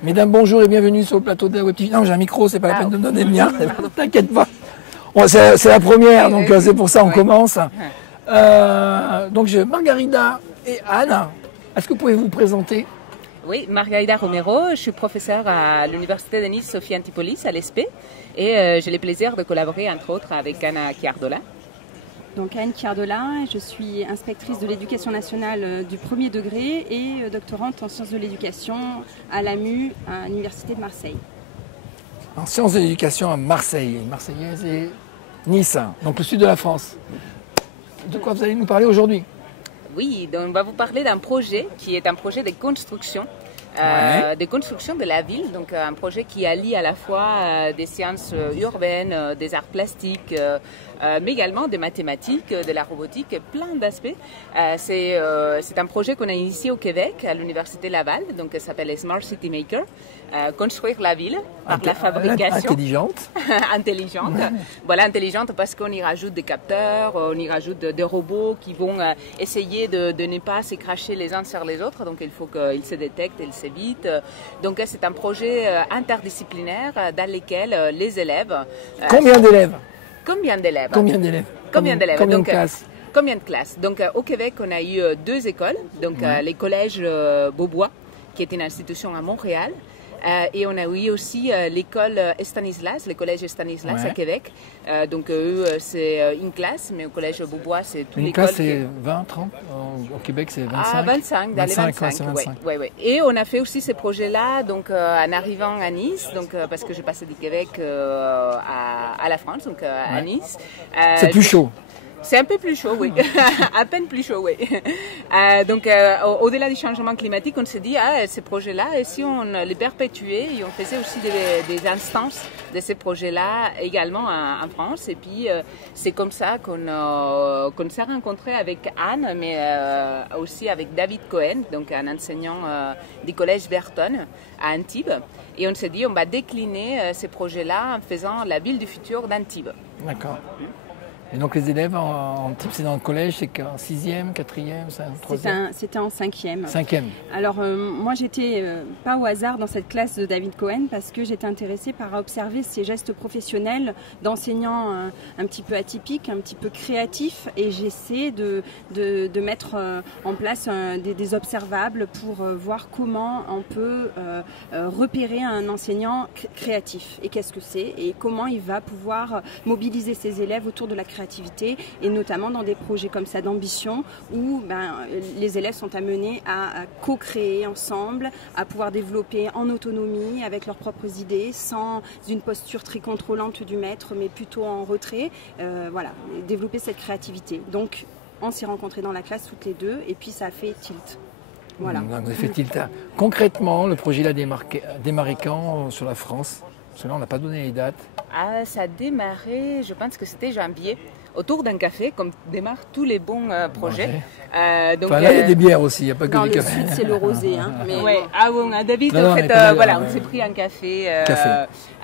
Mesdames, bonjour et bienvenue sur le plateau de la Web TV. Non, j'ai un micro, c'est pas la peine de me donner le mien. T'inquiète pas. C'est la première, donc c'est pour ça qu'on commence. Donc j'ai Margarida et Anne. Est-ce que vous pouvez vous présenter? Oui, Margarida Romero, je suis professeure à l'Université de Nice Sophie Antipolis à l'ESP et j'ai le plaisir de collaborer entre autres avec Anna Chiardola. Donc Anne Chiardola, je suis inspectrice de l'éducation nationale du premier degré et doctorante en sciences de l'éducation à l'AMU, à l'Université de Marseille. En sciences de l'éducation à Marseille, Marseillaise et Nice, donc le sud de la France. De quoi vous allez nous parler aujourd'hui? Oui, donc on va vous parler d'un projet qui est un projet de construction. De la ville, donc un projet qui allie à la fois des sciences urbaines, des arts plastiques, mais également des mathématiques, de la robotique, plein d'aspects. C'est un projet qu'on a initié au Québec, à l'Université Laval, donc ça s'appelle Smart City Maker, construire la ville par la fabrication. Intelligente. Intelligente. Voilà, intelligente parce qu'on y rajoute des capteurs, on y rajoute des robots qui vont essayer de ne pas se cracher les uns sur les autres, donc il faut qu'ils se détectent, ils se vite. Donc c'est un projet interdisciplinaire dans lequel les élèves... Combien d'élèves? Combien d'élèves? Combien d'élèves? Combien d'élèves? Combien de classes? Combien de classes? Donc au Québec, on a eu deux écoles, donc les collèges Beaubois, qui est une institution à Montréal, et on a eu aussi l'école Stanislas, le collège Stanislas à Québec. Donc eux, c'est une classe, mais au collège Beaubois, c'est toute l'école. Une classe, c'est 20, 30? Au Québec, c'est 25? Ah, 25, dans les 25. Ouais. Et on a fait aussi ces projets-là, donc en arrivant à Nice, donc, parce que j'ai passé du Québec à la France, donc à Nice. C'est plus chaud. C'est un peu plus chaud, oui. À peine plus chaud, oui. Donc, au-delà du changement climatique, on s'est dit, ces projets-là, et si on les perpétuait, et on faisait aussi des instances de ces projets-là également en France. Et puis, c'est comme ça qu'on s'est rencontré avec Anne, mais aussi avec David Cohen, donc un enseignant du collège Berton à Antibes. Et on s'est dit, on va décliner ces projets-là en faisant la ville du futur d'Antibes. D'accord. Et donc les élèves en type, c'est dans le collège, c'est qu'en 6e, 4e, 3e? C'était en 5e. 5e. Alors moi j'étais pas au hasard dans cette classe de David Cohen parce que j'étais intéressée par observer ses gestes professionnels d'enseignant un petit peu atypique, un petit peu créatif, et j'essaie de mettre en place des observables pour voir comment on peut repérer un enseignant créatif et qu'est-ce que c'est et comment il va pouvoir mobiliser ses élèves autour de la créativité, et notamment dans des projets comme ça d'ambition où les élèves sont amenés à co-créer ensemble, à pouvoir développer en autonomie avec leurs propres idées, sans une posture très contrôlante du maître, mais plutôt en retrait, voilà, développer cette créativité. Donc on s'est rencontrés dans la classe toutes les deux et puis ça a fait tilt. Voilà. Donc, vous avez fait tilt. Concrètement, le projet a démarré quand sur la France? Parce que là, on n'a pas donné les dates. Ça a démarré, je pense que c'était janvier, autour d'un café, comme démarrent tous les bons projets. Donc, là, il y a des bières aussi, il n'y a pas que du café. Dans le sud, c'est le rosé. Hein, mais ouais. Ah bon, David, non, en fait, voilà, on s'est pris un café.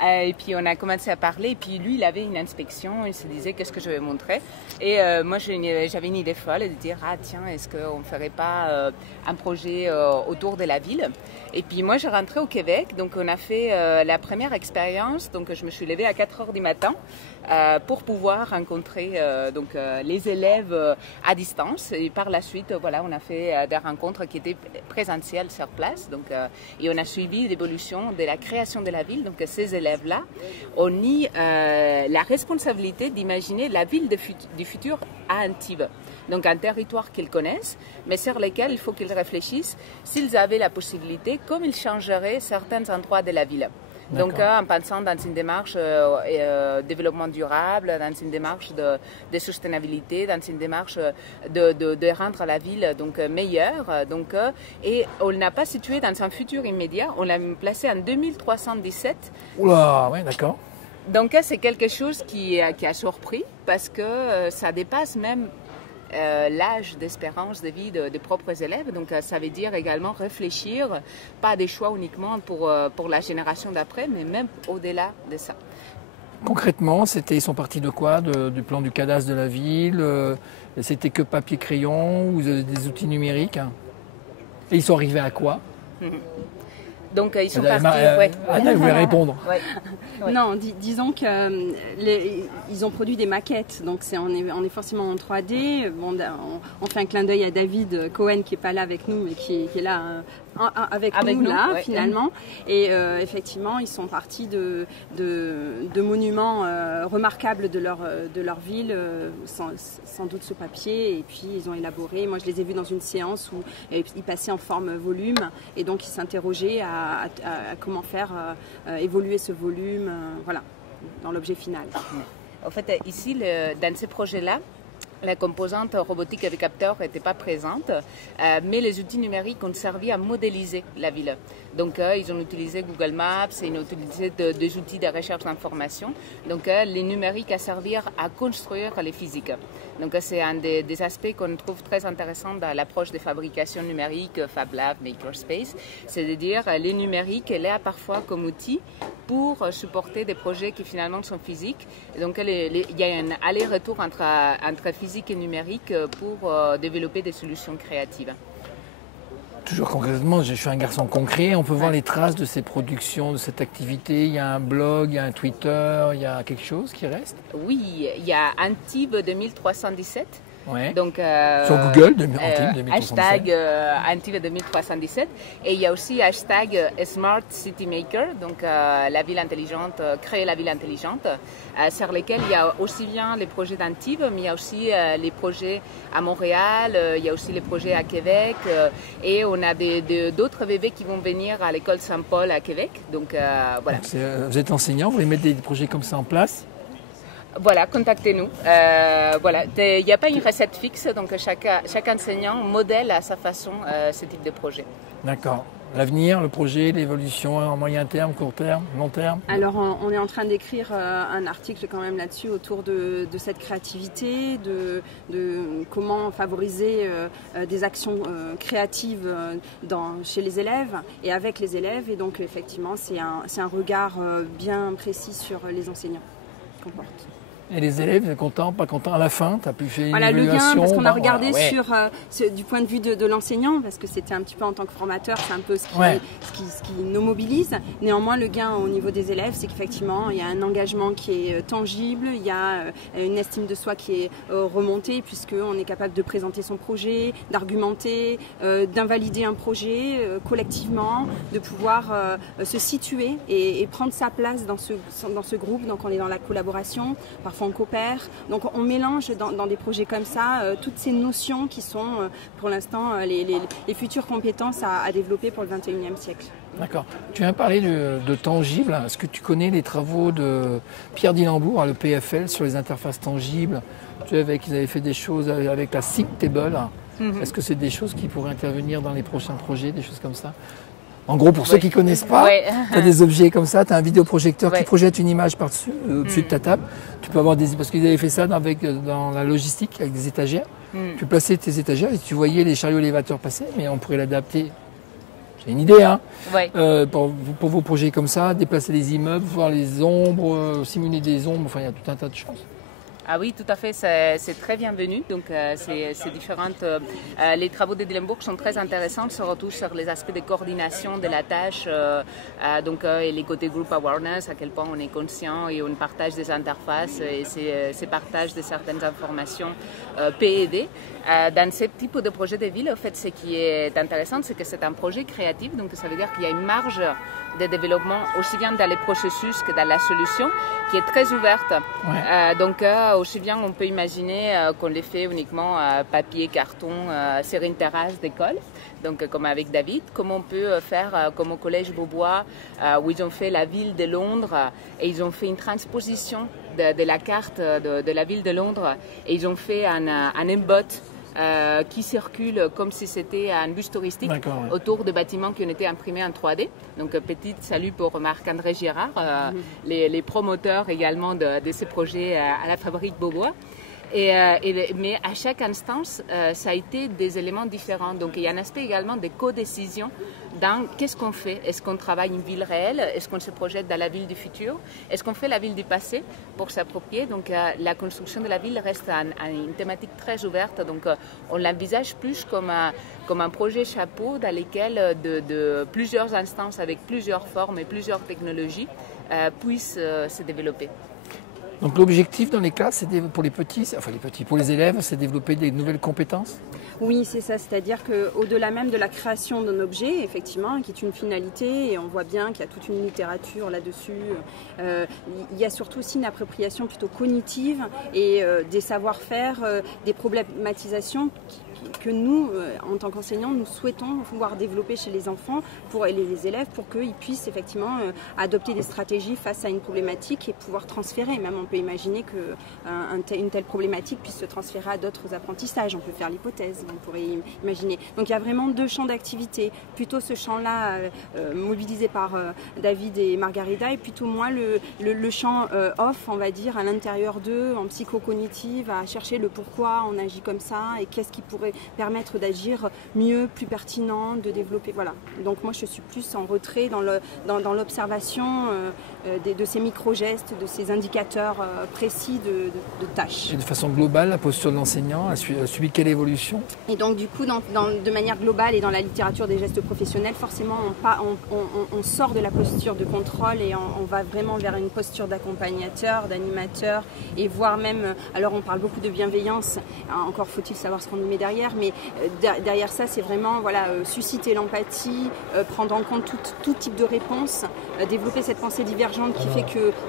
Et puis on a commencé à parler. Et puis lui, il avait une inspection, il se disait qu'est-ce que je vais montrer. Et moi, j'avais une idée folle de dire, tiens, est-ce qu'on ne ferait pas un projet autour de la ville? Et puis moi, je rentrais au Québec, donc on a fait la première expérience. Donc je me suis levée à 4h du matin pour pouvoir rencontrer les élèves à distance. Et par la suite, voilà, on a fait des rencontres qui étaient présentielles sur place. Donc, et on a suivi l'évolution de la création de la ville. Donc ces élèves-là ont eu la responsabilité d'imaginer la ville du futur à Antibes. Donc un territoire qu'ils connaissent, mais sur lequel il faut qu'ils réfléchissent s'ils avaient la possibilité, comme ils changeraient certains endroits de la ville. Donc en pensant dans une démarche développement durable, dans une démarche de soutenabilité, dans une démarche de rendre la ville donc meilleure. Et on n'a pas situé dans un futur immédiat, on l'a placé en 2317. Oula, ouais, d'accord. Donc c'est quelque chose qui a surpris parce que ça dépasse même l'âge d'espérance de vie des propres élèves. Donc ça veut dire également réfléchir, pas des choix uniquement pour la génération d'après, mais même au-delà de ça. Concrètement, ils sont partis de quoi? Du plan du cadastre de la ville? C'était que papier-crayon ou des outils numériques? Et ils sont arrivés à quoi? Donc ils sont partis. Anna, vous voulez répondre? Non, disons que ils ont produit des maquettes, donc on est forcément en 3D. Bon, on fait un clin d'œil à David Cohen qui est pas là avec nous, mais qui est là avec nous là finalement. Et effectivement, ils sont partis de monuments remarquables de leur ville, sans doute ce papier, et puis ils ont élaboré. Moi, je les ai vus dans une séance où ils passaient en forme volume, et donc ils s'interrogeaient à comment faire évoluer ce volume, voilà, dans l'objet final. En fait, ici, dans ces projets-là, la composante robotique avec capteur n'était pas présente, mais les outils numériques ont servi à modéliser la ville. Donc, ils ont utilisé Google Maps, et ils ont utilisé des outils de recherche d'information. Donc, les numériques à servir à construire les physiques. Donc, c'est un des aspects qu'on trouve très intéressant dans l'approche de fabrication numérique, Fab Lab, Makerspace. C'est de dire les numériques, elle est parfois comme outil pour supporter des projets qui finalement sont physiques. Et donc, il y a un aller-retour entre physique et numérique pour développer des solutions créatives. Toujours concrètement, je suis un garçon concret, on peut voir les traces de ces productions, de cette activité. Il y a un blog, il y a un Twitter, il y a quelque chose qui reste? Oui, il y a Antibes 2317. Ouais. Donc, sur Google, Antibes 2317. Hashtag Antibes 2317. Et il y a aussi hashtag Smart City Maker, donc la ville intelligente, créer la ville intelligente, sur lesquels il y a aussi bien les projets d'Antibes, mais il y a aussi les projets à Montréal, il y a aussi les projets à Québec, et on a d'autres bébés qui vont venir à l'école Saint-Paul à Québec. Donc voilà. Donc, vous êtes enseignant, vous voulez mettre des projets comme ça en place? Voilà, contactez-nous. Voilà, il n'y a pas une recette fixe, donc chaque enseignant modèle à sa façon ce type de projet. D'accord. L'avenir, le projet, l'évolution en moyen terme, court terme, long terme? Alors, on est en train d'écrire un article quand même là-dessus autour de cette créativité, de comment favoriser des actions créatives chez les élèves et avec les élèves. Et donc, effectivement, c'est un regard bien précis sur les enseignants qu'on porte. Et les élèves, contents, pas contents? À la fin, tu as pu faire une évaluation? Le gain, parce qu'on a regardé du point de vue de l'enseignant, parce que c'était un petit peu en tant que formateur, c'est un peu ce qui nous mobilise. Néanmoins, le gain au niveau des élèves, c'est qu'effectivement, il y a un engagement qui est tangible, il y a une estime de soi qui est remontée, puisqu'on est capable de présenter son projet, d'argumenter, d'invalider un projet collectivement, de pouvoir se situer et prendre sa place dans ce groupe. Donc, on est dans la collaboration. Parfois on coopère, donc on mélange dans des projets comme ça toutes ces notions qui sont pour l'instant les futures compétences à développer pour le 21e siècle. D'accord. Tu viens parler de tangible. Est-ce que tu connais les travaux de Pierre Dillembourg à l'EPFL sur les interfaces tangibles? Tu sais, ils avaient fait des choses avec la Sync Table. Est-ce que c'est des choses qui pourraient intervenir dans les prochains projets, des choses comme ça? En gros, pour ceux qui ne connaissent pas, tu as des objets comme ça, tu as un vidéoprojecteur qui projette une image par-dessus, au-dessus de ta table. Tu peux avoir parce qu'ils avaient fait ça dans la logistique avec des étagères. Tu plaçais tes étagères et tu voyais les chariots élévateurs passer, mais on pourrait l'adapter. J'ai une idée, hein, pour vos projets comme ça, déplacer les immeubles, voir les ombres, simuler des ombres, enfin il y a tout un tas de choses. Ah oui, tout à fait, c'est très bienvenu. Donc, c'est différentes. Les travaux de Dillembourg sont très intéressants, surtout sur les aspects de coordination de la tâche, et les côtés group awareness, à quel point on est conscient et on partage des interfaces et ces partages de certaines informations peut aider. Dans ce type de projet de ville, en fait, ce qui est intéressant, c'est que c'est un projet créatif, donc ça veut dire qu'il y a une marge de développement aussi bien dans les processus que dans la solution qui est très ouverte. Donc aussi bien on peut imaginer qu'on les fait uniquement papier, carton sur une terrasse d'école, donc comme avec David, comme on peut faire comme au Collège Beaubois où ils ont fait la ville de Londres et ils ont fait une transposition de la carte de la ville de Londres et ils ont fait un embot qui circule comme si c'était un bus touristique autour de bâtiments qui ont été imprimés en 3D. Donc petit salut pour Marc-André Girard, les promoteurs également de ces projets à la Fabrique Beaubois. Mais à chaque instance, ça a été des éléments différents. Donc il y a un aspect également de codécision dans qu'est-ce qu'on fait. Est-ce qu'on travaille une ville réelle? Est-ce qu'on se projette dans la ville du futur? Est-ce qu'on fait la ville du passé pour s'approprier? Donc la construction de la ville reste une thématique très ouverte. Donc on l'envisage plus comme un projet chapeau dans lequel de plusieurs instances avec plusieurs formes et plusieurs technologies puissent se développer. Donc l'objectif dans les classes, c'est pour les petits, pour les élèves, c'est développer des nouvelles compétences? Oui, c'est ça, c'est-à-dire qu'au-delà même de la création d'un objet, effectivement, qui est une finalité, et on voit bien qu'il y a toute une littérature là-dessus, il y a surtout aussi une appropriation plutôt cognitive et des savoir-faire, des problématisations que nous, en tant qu'enseignants, nous souhaitons pouvoir développer chez les enfants et les élèves pour qu'ils puissent effectivement adopter des stratégies face à une problématique et pouvoir transférer. Même on peut imaginer qu'une telle problématique puisse se transférer à d'autres apprentissages. On peut faire l'hypothèse, on pourrait imaginer. Donc il y a vraiment deux champs d'activité. Plutôt ce champ-là mobilisé par David et Margarida, et plutôt moi le champ off, on va dire, à l'intérieur d'eux, en psychocognitive, à chercher le pourquoi on agit comme ça et qu'est-ce qui pourrait permettre d'agir mieux, plus pertinent, de développer. Voilà. Donc moi je suis plus en retrait dans l'observation de ces micro-gestes, de ces indicateurs précis de tâches. Et de façon globale, la posture de l'enseignant a subi quelle évolution? Et donc du coup, de manière globale et dans la littérature des gestes professionnels, forcément on sort de la posture de contrôle et on va vraiment vers une posture d'accompagnateur, d'animateur, et voire même, alors on parle beaucoup de bienveillance, encore faut-il savoir ce qu'on y met derrière, mais derrière ça c'est vraiment susciter l'empathie, prendre en compte tout type de réponse, développer cette pensée divergente qui fait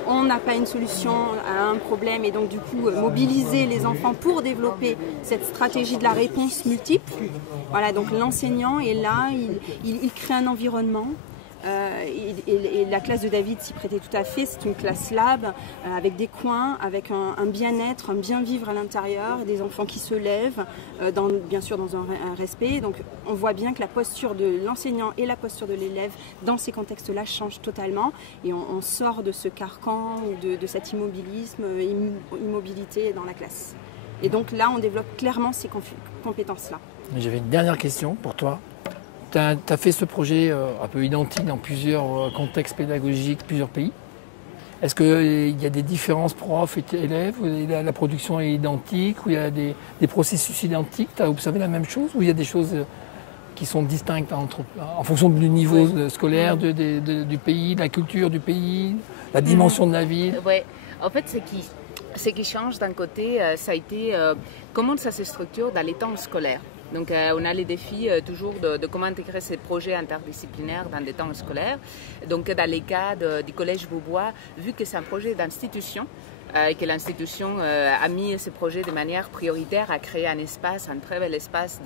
qu'on n'a pas une solution à un problème, et donc du coup mobiliser les enfants pour développer cette stratégie de la réponse multiple. Voilà, donc l'enseignant est là, il crée un environnement. Et la classe de David s'y prêtait tout à fait. C'est une classe lab avec des coins, avec un bien-être, un bien-vivre à l'intérieur, des enfants qui se lèvent, bien sûr dans un respect. Donc on voit bien que la posture de l'enseignant et la posture de l'élève dans ces contextes-là changent totalement, et on sort de ce carcan ou de cet immobilisme, immobilité dans la classe. Et donc là on développe clairement ces compétences-là. J'avais une dernière question pour toi. Tu as fait ce projet un peu identique dans plusieurs contextes pédagogiques, plusieurs pays. Est-ce qu'il y a des différences profs et élèves, ou la production est identique, ou il y a des processus identiques? Tu as observé la même chose, ou il y a des choses qui sont distinctes en fonction du niveau scolaire du pays, de la culture du pays, la dimension de la ville? Oui, en fait, ce qui change d'un côté, ça a été comment ça se structure dans les temps scolaires. Donc on a les défis toujours de comment intégrer ces projets interdisciplinaires dans des temps scolaires. Donc dans les cas du Collège Beaubois, vu que c'est un projet d'institution, que l'institution a mis ce projet de manière prioritaire à créer un espace, un très bel espace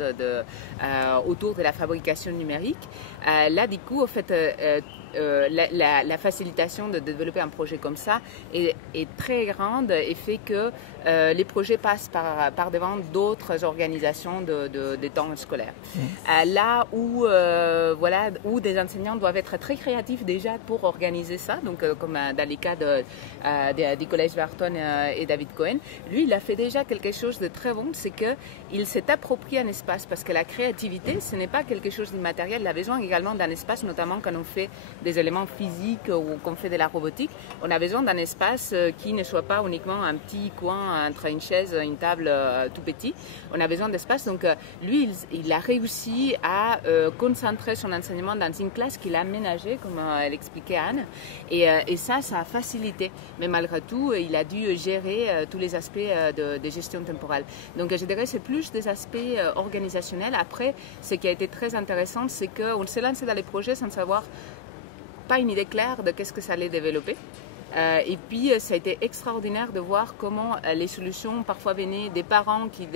autour de la fabrication numérique. Là, du coup, en fait, la facilitation de développer un projet comme ça est très grande et fait que les projets passent par devant d'autres organisations de temps scolaire. Là où, où des enseignants doivent être très créatifs déjà pour organiser ça, donc comme dans les cas du Collège Wharton et David Cohen, lui il a fait déjà quelque chose de très bon, c'est qu'il s'est approprié un espace, parce que la créativité ce n'est pas quelque chose d'immatériel, il a besoin également d'un espace, notamment quand on fait des éléments physiques ou qu'on fait de la robotique, on a besoin d'un espace qui ne soit pas uniquement un petit coin entre une chaise, une table tout petit, on a besoin d'espace. Donc lui il a réussi à concentrer son enseignement dans une classe qu'il a aménagée, comme elle expliquait Anne, et ça a facilité, mais malgré tout il a dû gérer tous les aspects de gestion temporelle. Donc je dirais que c'est plus des aspects organisationnels. Après, ce qui a été très intéressant, c'est qu'on s'est lancé dans les projets sans savoir, pas une idée claire de qu'est-ce que ça allait développer. Et puis ça a été extraordinaire de voir comment les solutions parfois venaient des parents qui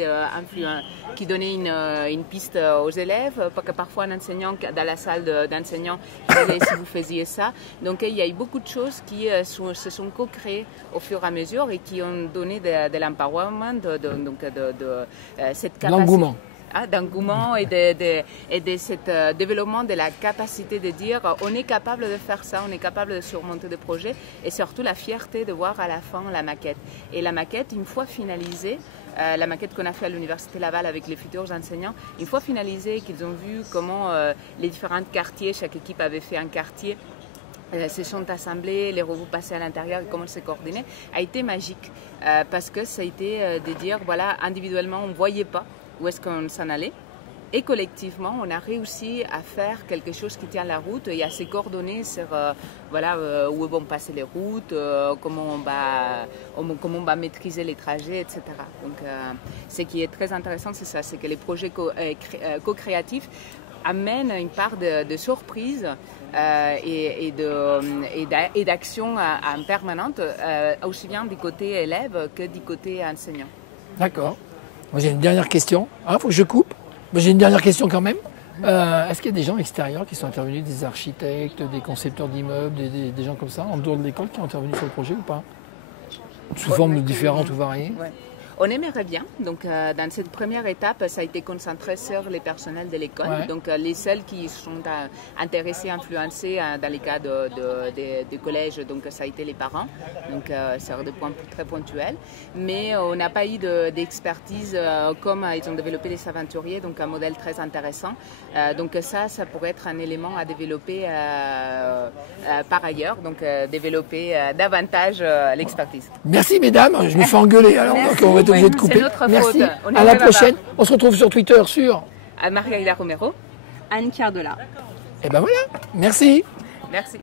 donnaient une piste aux élèves, parfois un enseignant dans la salle d'enseignants qui disait si vous faisiez ça. Donc il y a eu beaucoup de choses qui se sont co-créées au fur et à mesure et qui ont donné de l'empowerment, donc de cette capacité. L'engouement. d'engouement et de ce développement de la capacité de dire on est capable de faire ça, on est capable de surmonter des projets et surtout la fierté de voir à la fin la maquette. Et la maquette, une fois finalisée, la maquette qu'on a fait à l'Université Laval avec les futurs enseignants, une fois finalisée, qu'ils ont vu comment les différents quartiers, chaque équipe avait fait un quartier, se sont assemblés, les robots passaient à l'intérieur et comment se coordonner, a été magique parce que ça a été de dire, voilà, individuellement, on ne voyait pas où est-ce qu'on s'en allait et collectivement, on a réussi à faire quelque chose qui tient la route et à se coordonner sur voilà, où vont passer les routes, comment on va maîtriser les trajets, etc. Donc, ce qui est très intéressant, c'est ça, c'est que les projets co-créatifs amènent une part de surprise et d'action en permanente, aussi bien du côté élève que du côté enseignant. D'accord. Moi j'ai une dernière question. Il faut que je coupe. J'ai une dernière question quand même. Est-ce qu'il y a des gens extérieurs qui sont intervenus, des architectes, des concepteurs d'immeubles, des gens comme ça, en dehors de l'école, qui ont intervenu sur le projet ou pas? Sous forme différentes ou variées? Ouais. On aimerait bien. Donc, dans cette première étape, ça a été concentré sur les personnels de l'école. Ouais. Donc, les seuls qui sont intéressés, influencés dans les cas de collège, donc ça a été les parents. Donc, c'est des points très ponctuels. Mais on n'a pas eu d'expertise comme ils ont développé les aventuriers, donc un modèle très intéressant. Donc, ça pourrait être un élément à développer par ailleurs. Donc, développer davantage l'expertise. Merci, mesdames. Je me fais engueuler. Alors, on va être obligé de couper. Merci. À la prochaine. On se retrouve sur Twitter sur Margarida Romero, Anne Cardella. Et ben voilà. Merci. Merci.